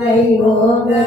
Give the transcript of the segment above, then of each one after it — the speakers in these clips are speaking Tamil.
Kaiyoga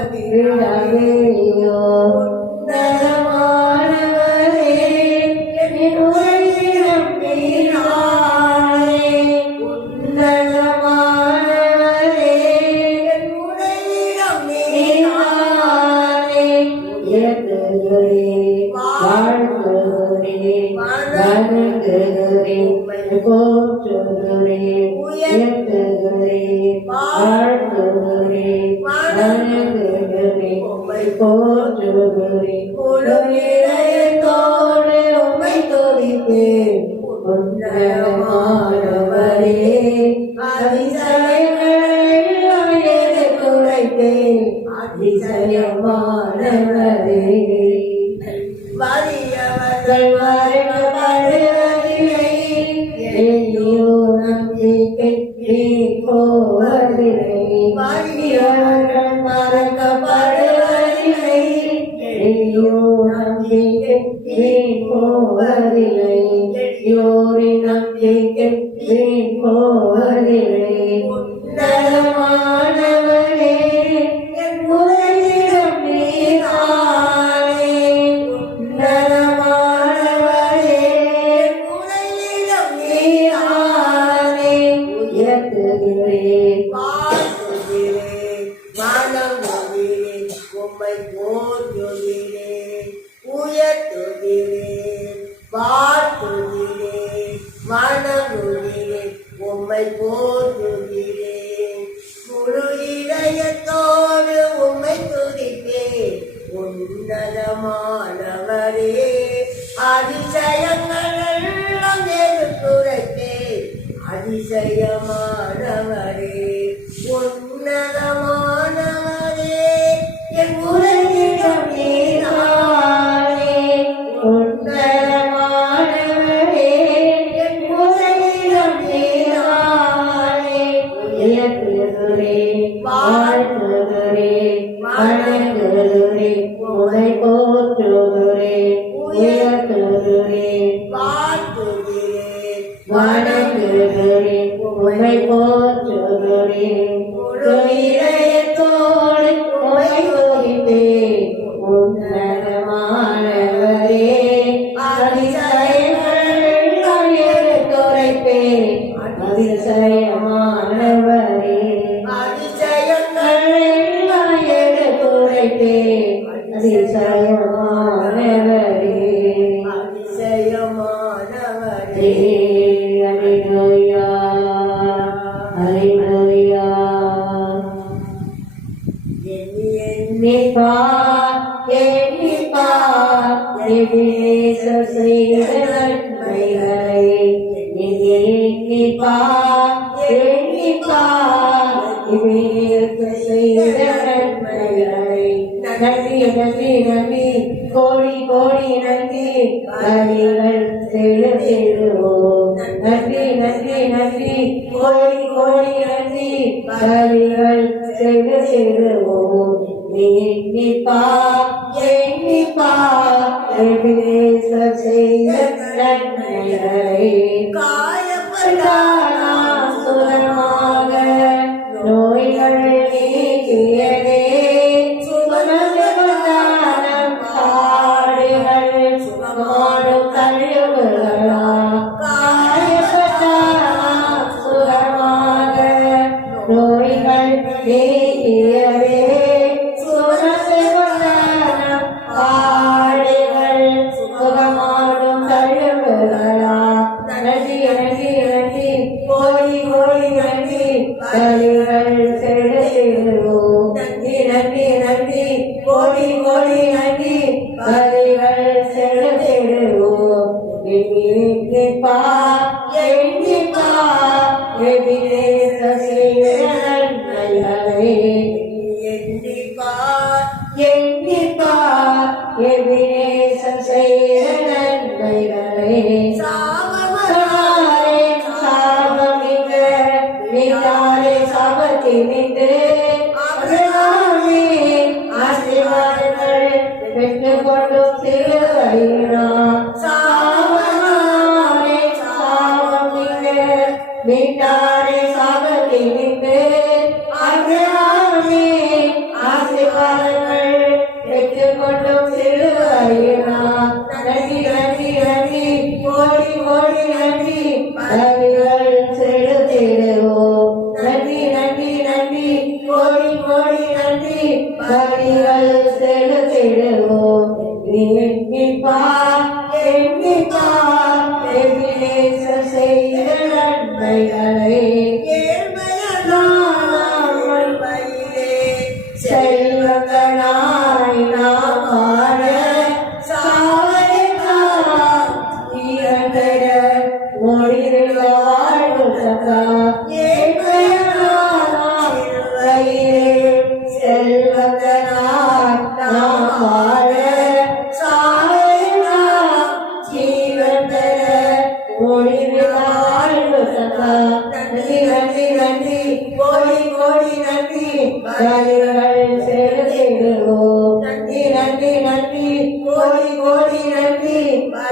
ஆசீர்வாதங்கள்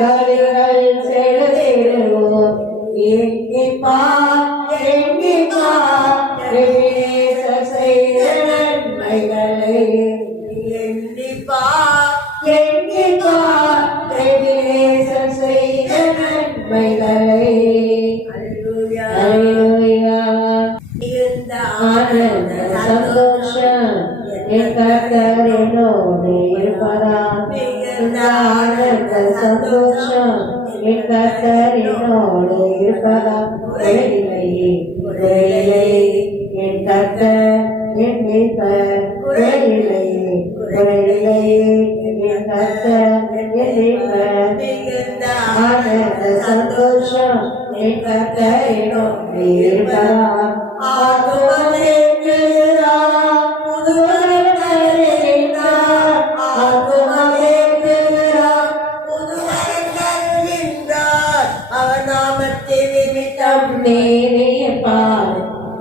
கவிகள் செலுத்திடுவோம் எண்ணிப்பார் செய்த நன்மைகளை எண்ணிப்பார் செய்த நன்மைகளை ஆனந்த சந்தோஷம் என் கர்த்தரினோடு இருப்பதா ஆனந்த சந்தோஷம் என் கர்த்தரினோடு இருப்பதா குறையில்லையே என் கர்த்தர் என் மீட்பர் குறையில்லையே என் கர்த்தர் என் மீட்பர் ஆனந்த சந்தோஷம் என் கர்த்தரினோடு இருப்பதா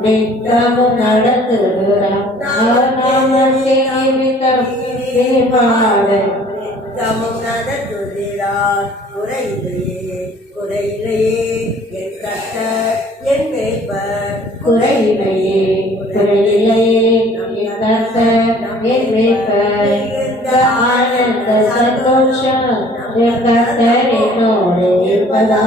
நித்தமும் நடத்துகிறார் குறையிலையே என் கர்த்தர் என் மேய்ப்பர் குறையிலையே என் கர்த்தர் என் மேய்ப்பர் ஆனந்த சந்தோஷம் என் கர்த்தர் என்னோடு இருப்பதா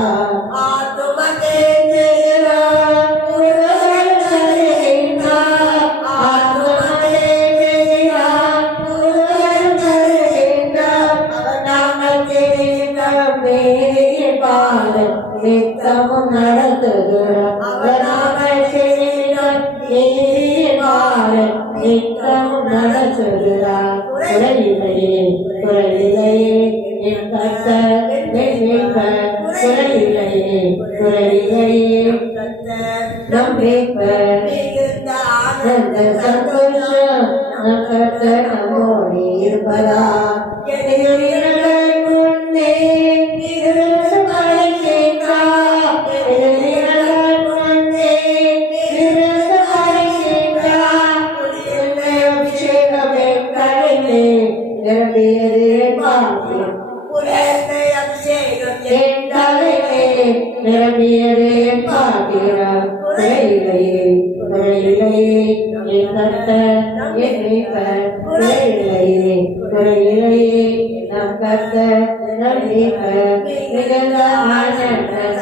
நித்தமும் நடத்துகிறார் நித்தமும் நடத்துகிறார் குறையிலையே என் கர்த்தர் என் மீட்பர் குறையிலையே நம் மீட்பர் ஆனந்த சந்தோஷம் நம் கர்த்தர் நம்மோடு இருப்பதா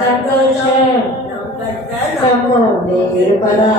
சந்தோஷம் நம்மோடு இருப்பதா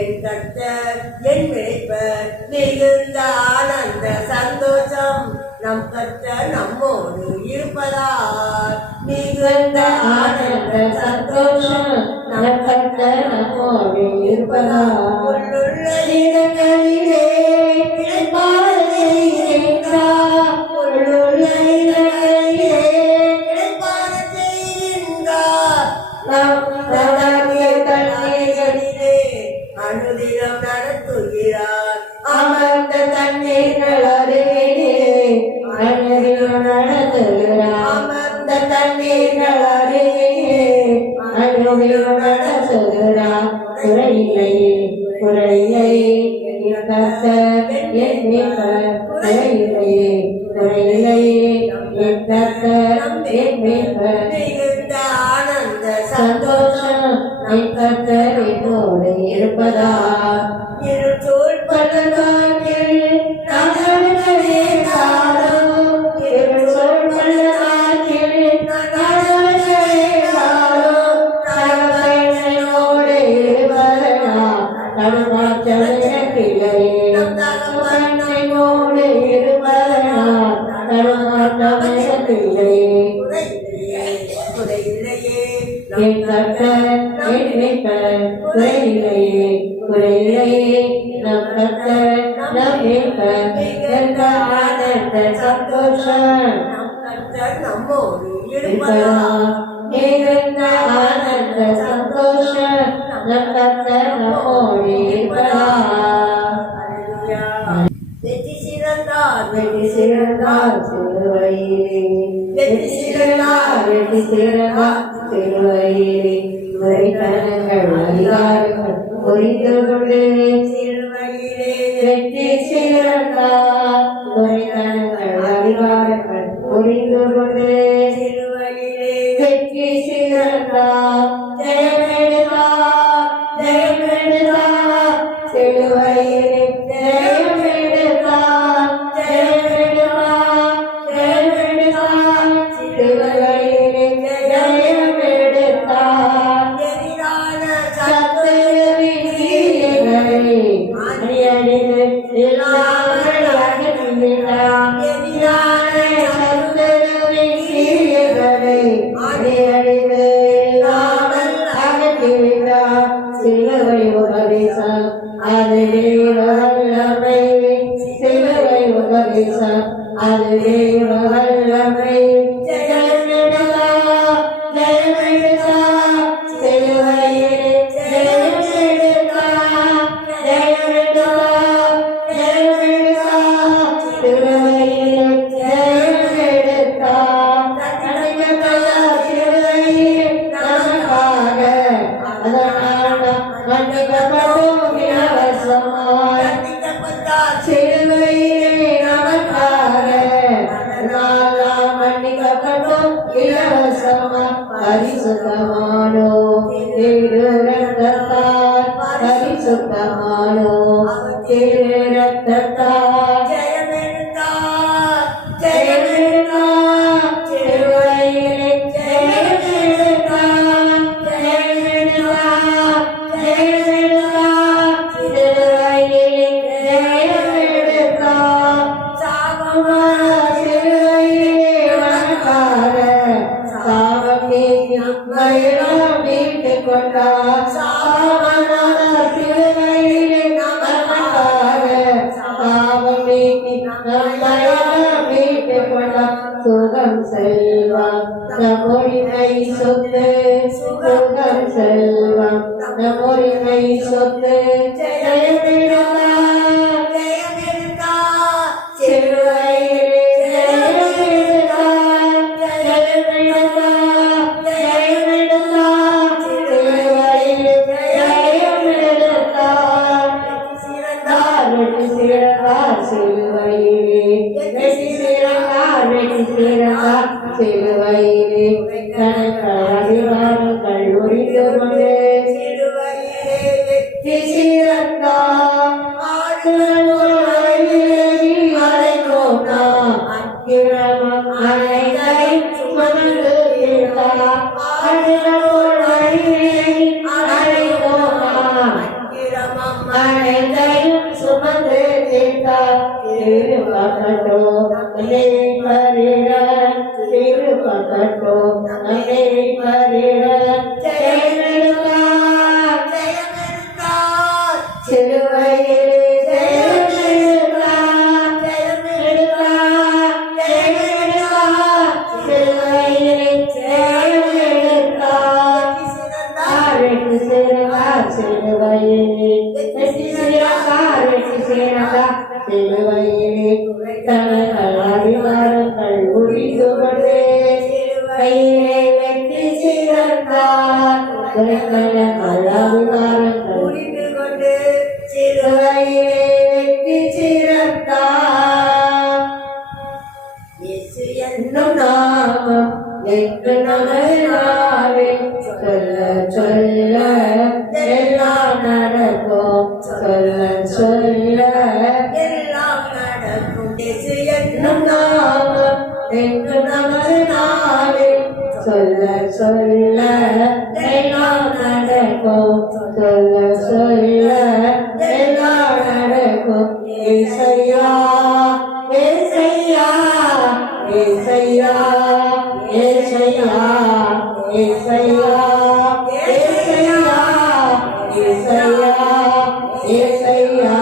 என் கர்த்தர் என் மேய்ப்பர் மிகுந்த ஆனந்த சந்தோஷம் நம் கர்த்தர் நம்மோடு இருப்பதால் மிகுந்த ஆனந்த சந்தோஷம் நம் கர்த்தர் நம்மோடு இருப்பதால் உள்ளுள்ள இடங்களிலே அனுதினம் நடத்துகிறார் அமர்ந்த தண்ணீர்களே அனுதினம் நடத்துகிறார் அமர்ந்த தண்ணீர்களே அனுதினம் நடத்துகிறார் குறையிலையே என் கர்த்தர் என் மீட்பர் குறையிலையே என் கர்த்தர் என் மீட்பர் மிகுந்த ஆனந்த சந்தோஷம் என் கர்த்தர் என்னோடு இருப்பதா இருள் பள்ளத்தாக்கில் நகர்வதே காலம் இருள் பள்ளத்தாக்கில் நகர்வதே காலம் தகவலோடு இருப்பதா தடுமாற்றமில்லை தகவலோடு இருப்பதா தடுமாற்றமில்லை மிக மிகுந்த ஆனந்த சந்தோஷம் நம்மோடு இருப்பதா மிகுந்த ஆனந்த சந்தோஷம் நம் கர்த்தர் நம்மோடு இருப்பதா வெற்றி சிறந்தார் வெற்றி சிறந்தார் சிலுவையிலே வெற்றி சிறந்தார் வெற்றி சிறந்தார் சிலுவையிலே மறைத்தனங்கள் அதிகாரங்கள் புரிந்து கொண்டு சிலுவையிலே வெற்றி சிறந்தார் மறைத்தனங்கள் அதிகாரங்கள் புரிந்து கொண்டு சிலுவையிலே வெற்றி சிறந்தார் ஜெயமெடுத்தார் ஜெயமெடுத்தார் சிலுவையிலே ஜெயமெடுத்தார் ஜெயமெடுத்தார் ஜெயமெடுத்தார் சிலுவையிலே ஜெயமெடுத்தார் எதிரான சத்துருவின் கிரியைகளை அணியணிந்து இல்லாமல் அகற்றிவிட்டார். எதிரான சத்துருவின் கிரியைகளை அணியணிந்து இல்லாமல் அகற்றிவிட்டார். சிலுவை உபதேசம் அதுவே வல்லமை சிலுவை உபதேசம் அதுவே வல்லமை ஜெயமெடுத்தார் ஜெயமெடுத்தார் சிலுவையிலே ஜெயமெடுத்தார் ஜெயமெடுத்தார் ஜெயமெடுத்தார் சிலுவையிலே ஜெயமெடுத்தார் தன்னையெல்லாம் சிலுவையிலே நமக்காக அதனால் மன்னிக்கப்பட்டோம் இலவசமாய் சிலுவையிலே நமக்காக அதனால் மன்னிக்கப்பட்டோம் இலவசமாய் பரிசுத்தமானோம் திரு ரத்தத்தால் பரிசுத்தமானோம் திரு ரத்தத்தால் ஜெயமெடுத்தார் ஜெயமெடுத்தார் சிலுவையிலே ஜெயமெடுத்தார் ஜெயமெடுத்தார் ஜெயமெடுத்தார் சிலுவையிலே ஜெயமெடுத்தார் சாபமா சிலுவையிலே நமக்காக சாபம் நீக்கி நம்மையெல்லாம் மீட்டுக் கொண்டார் சாபமா சிலுவையிலே நமக்காக சாபம் நீக்கி நம்மையெல்லாம் மீட்டுக் கொண்டார் சுகம் செல்வம் நம்முரிமை சொத்து சுகம் செல்வம் நம்முரிமை சொத்து ஜெயமெடுத்தார் ஜெயமெடுத்தார் சிலுவையிலே ஜெயமெடுத்தார் ஜெயமெடுத்தார் ஜெயமெடுத்தார் சிலுவையிலே ஜெயமெடுத்தார் வெற்றி சிறந்தார் சிலுவையிலே வெற்றி சிறந்தார் வெற்றி சிறந்தார் சிலுவையிலே தனக்கான அதிகாரங்கள் உரிந்து கொண்டு சிலுவையிலே வெற்றி சிறந்தார் ஆடுவோரை அழைக்கோனா அக்கிரமம் அனைத்தையும் சுமந்து தீர்த்தார் ஆடுவோரை அழைக்கோனா கிரமம் அனைத்தையும் சுமந்து தீர்த்தார் திருப்பட்டோ நம்மை பரிட திருப்பட்டோ நம்மை பரிட ஜெயமெடுத்தார் ஜெயமெடுத்தார் சிலுவையிலே ஜெயமெடுத்தார் ஜெயமெடுத்தார் ஜெயமெடுத்தார் சிலுவையிலே ஜெயமெடுத்தார் வெற்றி சிறந்தார் சிலுவையிலே வெற்றி சிறந்தார் வெற்றி சிறந்தார் சிலுவையிலே தனக்கான அதிகாரங்கள் உரிந்து கொண்டு சிலுவையிலே வெற்றி சிறந்தார் தனக்கான அதிகாரங்கள் புரிந்து கொண்டு சிலுவையிலே வெற்றி சிறந்தார் இயேசு என்னும் நாமம் என்று நமது சொல்ல சொல்ல எல்லாம் நடக்கும் சொல்ல சொல்ல எல்லாம் நடக்கும் இயேசு என்னும் நாமம் என்று நமது சொல்ல சொல்ல எல்லாம் நடக்கும் சொல்ல சொல்ல எல்லாம் நடக்கும் ஏசையா ஏசையா ஏசையா ஏசையா ஏசையா ஏசையா ஏசையா ஏசையா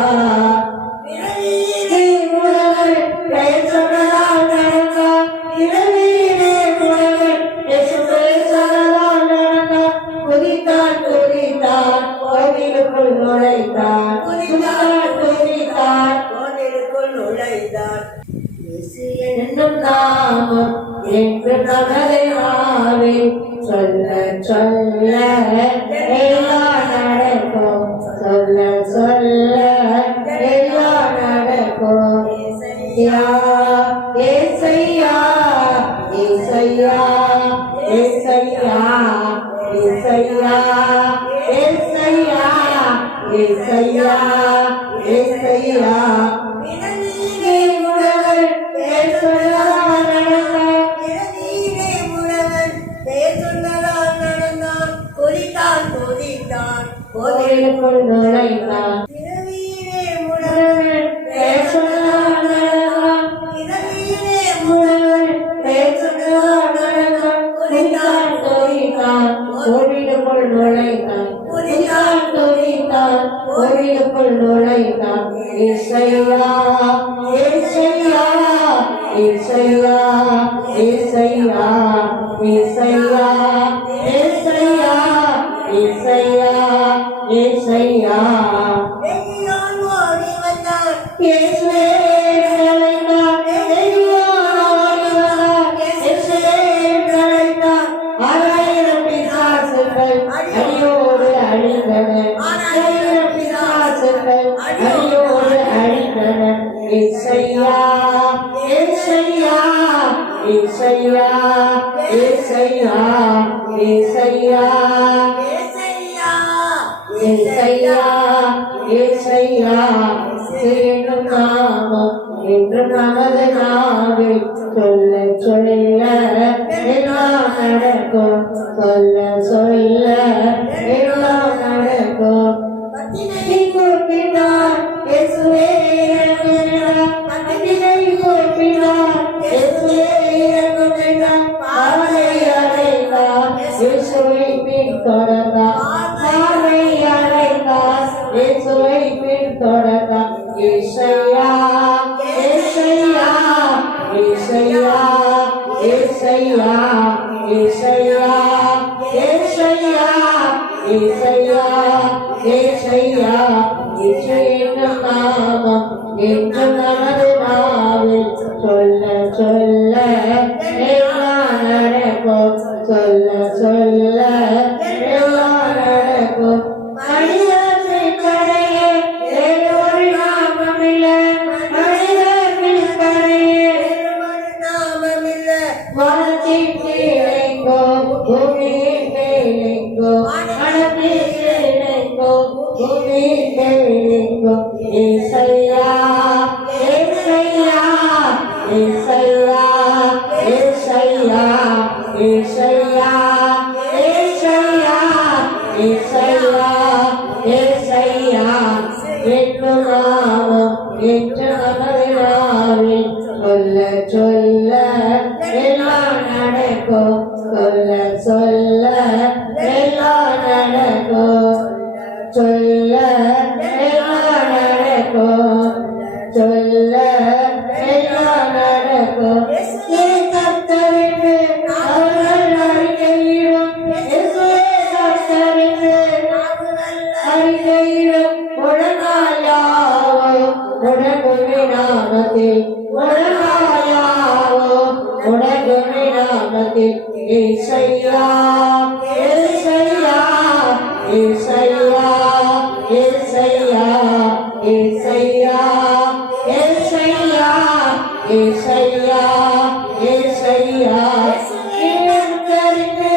என்றும் நாமம் என்று நமது நாவில் சொல்ல சொல்ல எல்லாம் நடக்கும் சொல்ல சொல்ல எல்லாம் நடக்கும் ஏசையா ஏசையா ஏசையா ஏசையா ஏசையா ஏசையா ஏசையா ஏசையா வினதீரே முழவன் பேசுனதால் நடந்தான். வினதீரே முழவன் பேசுனதால் நடந்தான். கொதித்தான் கொதித்தான் கோவிலுக்குள் நுழைந்தான் வினதீரே முழவன் பேசுனதால் நடந்தான் வினதீரே முழவன் பேசுனதால் நடந்தான் கொதித்தான் கொதித்தான் கோவிலுக்குள் நுழைந்தான் கொதித்தான் கொதித்தான் கோவிலுக்குள் நுழைந்தான் ஏசையா ஏசையா ஏசையா ஏசையா ஏசையா ஏசையா ஏசையா ஏசையா வெள்ளியான் ஓடி வந்தான். இயேசுவே அழைத்தான் தெய்வம் ஓடிவந்தார் இயேசுவே அழைத்தான் 6000 பிசாசுகள் அடியோடு அழிந்தன 1000 பிசாசுகள் அடியோடு அழிந்தன ஏசையா ஏசையா ஏசையா ஏசையா ஏசையா ஏசையா ஏசையா ஏசையா என்னும் நாமம் என்று நமது நாவில் சொல்ல சொல்ல எல்லாம் நடக்கும் சொல்ல சொல்ல எல்லாம் நடக்கும் பத்தினை கூப்பினார் இயேசுவே இறங்குகிறார் பத்தினை கூப்பினார் இயேசுவே இறங்குகிறார் பாவை அழைத்தார் இயேசுவை பின்தொடர்ந்தார் பாவை அழைத்தார் இயேசுவை பின்தொடர்ந்தார் ஏசையா ஏசையா ஏசையா ஏசையா ஏசையா ஏசையா ஏசையா ஏசையா என்னும் நாமம் என்று நமது நாவில் சொல்ல சொல்ல எல்லாம் நடக்கும் சொல்ல சொல்ல எல்லாம் நடக்கும் மனிதர்கள் கடையே வேறொரு நாமமில்லை மனிதர்கள் கடையே நாமமில்லை வானத்தின் கீழேங்கோ பூமியின் மேலேங்கோ மனத்தின் கீழேங்கோ பூமியின் மேலேங்கோ ஏசையா ஏசையா ஏசையா ஏசையா ஏசையா ஏசையா ஏசையா ஏசையா என்னும் நாமம் என்று நமது நாவில் சொல்ல சொல்ல எல்லாம் நடக்கும் சொல்ல சொல்ல எல்லாம் நடக்கும் சொல்ல எல்லாம் நடக்கும் சொல்ல எல்லாம் நடக்கும் ஏன் கர்த்தருக்கு அவர்கள் அறிக்கையிடும் இயேசுவே கர்த்தருக்கு அறிக்கையிடும் முழங்காயாவோ முடங்குமி நாமத்தில் முழங்காயாவோ முடங்குமி நாமத்தில் ஏசையா ஏசையா ஏசையா ஏசையா ஏசையா ஏசையா ஏசையா ஏசையா கர்த்தருக்கு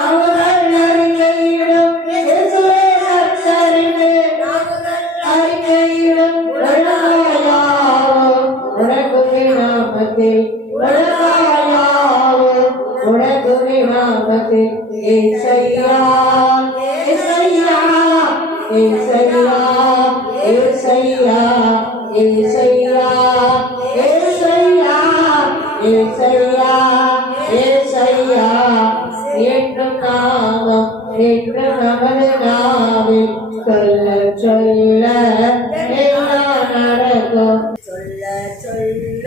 அவர்கள் அறிக்கையிடும் இயேசுவே கர்த்தருக்கு அறிக்கையிடும் முழங்காயாவோ முடங்குமி நாமத்தில் முழங்காயாவோ முடங்குமி நாமத்தில் ஏசையா ஏசையா ஏசையா ஏசையா ஏசையா ஏசையா ஏசையா ஏசையா என்னும் நாமம் என்று நமது நாவில் சொல்ல சொல்ல எல்லாம் நடக்கும் சொல்ல சொல்ல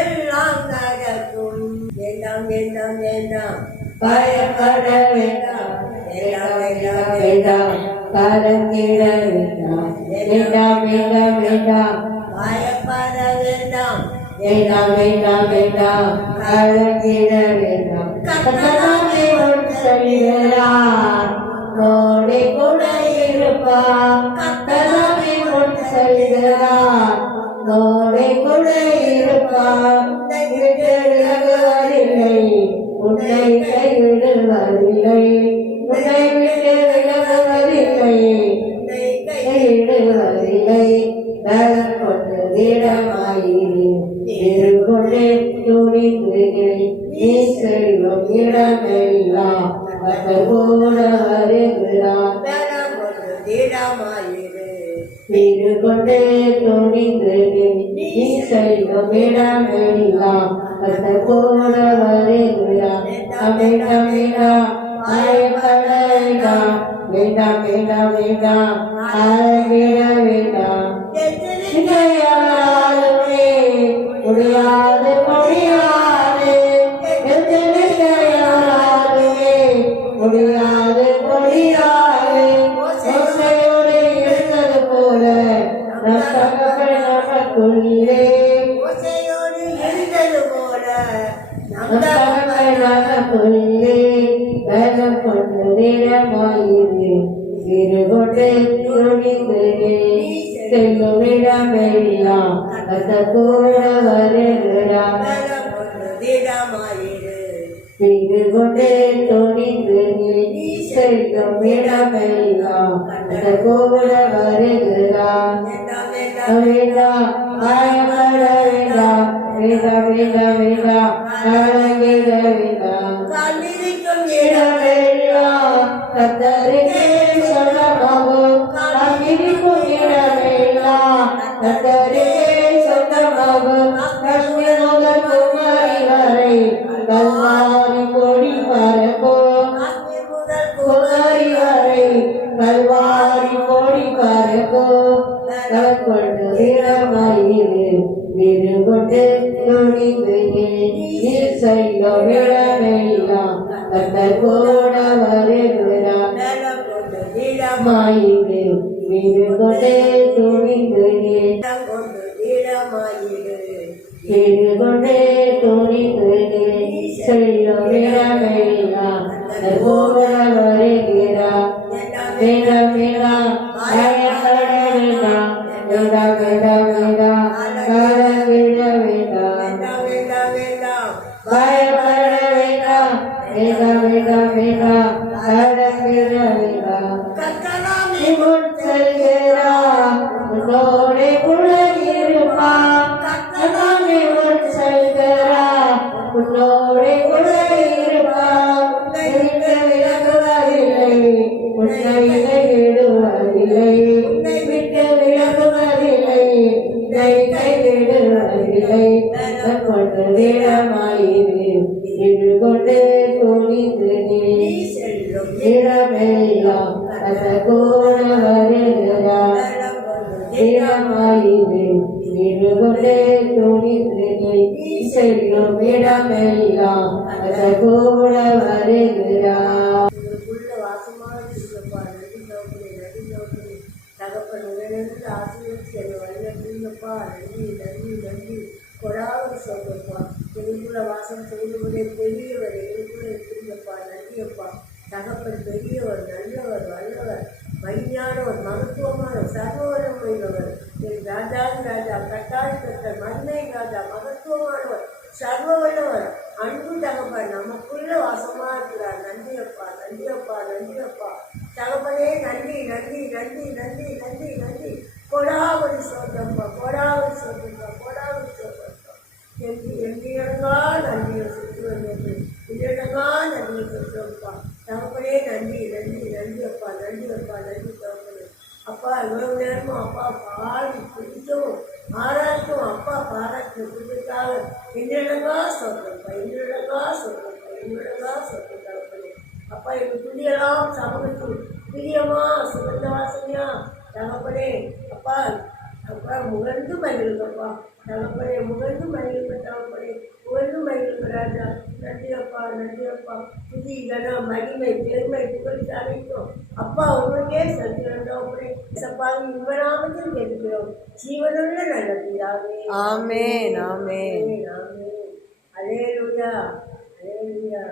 எல்லாம் நடக்கும். வேண்டாம் வேண்டாம் வேண்டாம் பயப்பட வேண்டாம் வேண்டாம் வேண்டாம் வேண்டாம் கலங்கிட வேண்டாம் வேண்டாம் வேண்டாம் வேண்டாம் பயப்பட வேண்டாம் வேண்டாம் வேண்டாம் வேண்டாம் கலங்கிட வேண்டாம் கத்ததாமே முன் செல்கிறார் நோடி கூட இருப்பார் கத்ததாமே முன் செல்கிறார் நோடி கூட இருப்பார் உன்னை விட்டு விலகுவதில்லை உன்னை கைவிடுவதில்லை உன்னை விட்டு விலகுவதில்லை உன்னை கைவிடுவதில்லை நலம் கொண்டு திடமாயிரு கொண்டே துணிந்து நீ செல்வம் இடமெல்லாம் கூட வருகிறார் வீடு கொண்டே துணிந்து நீ செல்வம் இடமெல்லாம் கூட வருகிறார் வேண்டாம் பயப்பட வேண்டாம் வேண்டாம் வேண்டாம் வேண்டாம் அழகிட வேண்டாம் யாருமே முடியாது முடியாது யாருமே முடியாது முடியாது ஓசையோடு எழுந்தது போல நம் தகவல் நமக்குள்ளே நம் தகவல் நமக்குள்ளே வேகம் கொண்டு நிறமாயிரு இருகொண்டு துணிந்து செல்லும் இடமெல்லாம் கூட வருகிறார் வீடு கொண்டு துணிந்து செல்லும் இடமெல்லாம் கூட வருகிறார் வேண்டாம் பயப்பட வேண்டாம் வேண்டாம் வேண்டாம் வேண்டாம் கலங்கிட வேண்டாம் இடமெல்லாம் கத்தருக்கே சொந்தமாகும் காத்திருக்கும் இடமெல்லாம் கத்தருக்கே சொந்தமாகும் காஷ்மீர் முதல் குமரி வரை கல்வாரி கொடி பறக்கும் குமரி வரை கல்வாரி கொடி பறக்கும் கொண்டு இடமாயிரு வீடு கொண்டு துணிந்து நீர் செல்லும் இடமெல்லாம் கத்தர் கூட வருகிறார் மாயிரு வீடு கொண்டே துணிந்து வீடு கொண்டே துணிந்து செல்லும் இடமெல்லாம் கூட வருகிறார் வேண்டாம் வேண்டாம் பயப்பட வேண்டாம் வேண்டாம் வேண்டாம் வேண்டாம் கலங்கிட வேண்டாம் பயப்பட வேண்டாம் வேண்டாம் வேண்டாம் வேண்டாம் கலங்கிட வேண்டாம் முன் செல்கிறார் உன்னோடு கூட இருப்பார் கத்ததாமே முன் செல்கிறார் உன்னோடு கூட இருப்பார் விட்டு விலகுவதில்லை உன்னை கைவிடுவதில்லை உன்னை விட்டு விலகுவதில்லை உன்னை கைவிடுவதில்லை கொண்டு திடமாயிரு இது கொண்டு துணிந்து இடமெல்லாம் கூட வருகிறார் இடமாயிரு இது கொண்டு துணிந்து செல்லும் இடமெல்லாம் கூட வருகிறார் கொடாவது சொல்லுப்பா எங்களுக்குள்ள வாசம் செய்துவதே பெரியவர் எங்களுக்குள்ள இருக்கிறப்பா நன்றியப்பா தகப்பன் பெரியவர் நல்லவர் வல்லவர் மைஞானவர் மகத்துவமானவர் சர்வவரம் உடையவர் என் ராஜாதி ராஜா கட்டாளி கட்டர் மன்னை ராஜா மகத்துவமானவர் சர்வ வல்லவர் அன்பு தகப்பன் நமக்குள்ள வாசமா இருக்கிறார் நன்றியப்பா நன்றியப்பா நன்றியப்பா தகப்பனே நன்றி நன்றி நன்றி நன்றி நன்றி நன்றி கொடாவடி சோதப்பா கொடாவடி சோதப்பா கொடாவடி சோதப்பா எந்திரங்கா நன்றியை சுற்றி வந்தது இதழங்கா நன்றியை சுற்றப்பா தகப்பனே நன்றி நன்றி நன்றி அப்பா நன்றி அப்பா நன்றி தகப்பனே அப்பா இவ்வளவு நேரமும் அப்பா பாடி பிடிக்கவும் பாராட்டும் அப்பா பாராட்டுறதுக்காக என்னிடங்கா சொல்றப்பா என்னிடங்கா சொல்றப்பா என்னிடங்கா சொல்ற தகப்பனே அப்பா எங்கள் துணியெல்லாம் சமூகத்தில் பிரியமா சுகந்த வாசனையா தகப்பனே அப்பா அப்பா முகர்ந்து மகிழுங்கப்பா தகப்பனே முகர்ந்து மகிழுங்க தகப்பனே முகர்ந்து மகிழுங்க ராஜா நன்றி அப்பா நன்றியப்பா. துதி கனம் மகிமை பெருமை புகழ்ச்சி அனைத்தும் அப்பா உங்களுக்கே செலுத்துகிறோம். இவனாமத்தில் கேட்கிறோம் ஜீவனுள்ள நல்ல பிதாவே. ஆமென் ஆமென். அல்லேலூயா அல்லேலூயா.